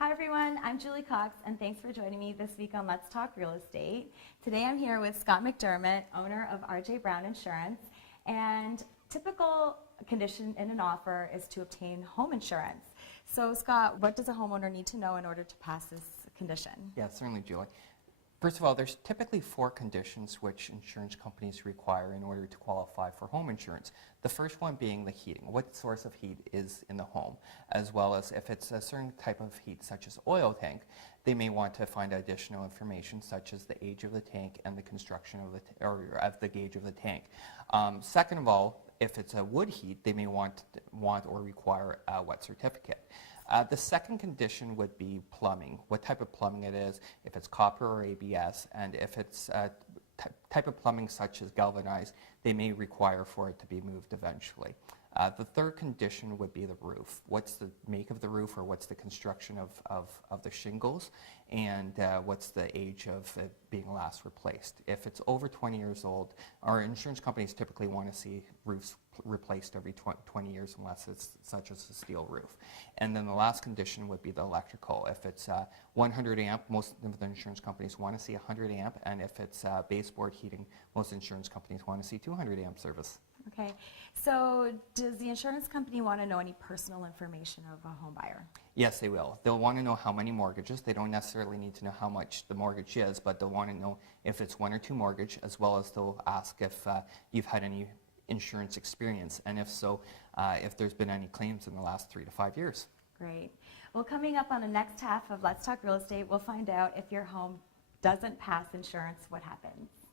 Hi everyone, I'm Julie Cox and thanks for joining me this week on Let's Talk Real Estate. Today I'm here with Scott McDermott, owner of RJ Brown Insurance, and typical condition in an offer is to obtain home insurance. So Scott, what does a homeowner need to know in order to pass this condition? Yeah, certainly, Julie. First of all, there's typically 4 conditions which insurance companies require in order to qualify for home insurance. The first one being the heating, what source of heat is in the home, as well as if it's a certain type of heat such as oil tank, they may want to find additional information such as the age of the tank and the construction of the gauge of the tank. Second of all, if it's a wood heat, they may want or require a wet certificate. The second condition would be plumbing, what type of plumbing it is, if it's copper or ABS, and if it's type of plumbing such as galvanized, they may require for it to be moved eventually. The third condition would be the roof. What's the make of the roof, or what's the construction of the shingles, and what's the age of it being last replaced. If it's over 20 years old, our insurance companies typically want to see roofs replaced every 20 years unless it's such as a steel roof. And then the last condition would be the electrical. If it's 100 amp, most of the insurance companies want to see 100 amp, and if it's baseboard heating, most insurance companies want to see 200 amp service. Okay, so does the insurance company want to know any personal information of a home buyer? Yes, they will. They'll want to know how many mortgages. They don't necessarily need to know how much the mortgage is, but they'll want to know if it's 1 or 2 mortgage, as well as they'll ask if you've had any insurance experience, and if so, if there's been any claims in the last 3 to 5 years. Great. Well, coming up on the next half of Let's Talk Real Estate, we'll find out if your home doesn't pass insurance, what happens.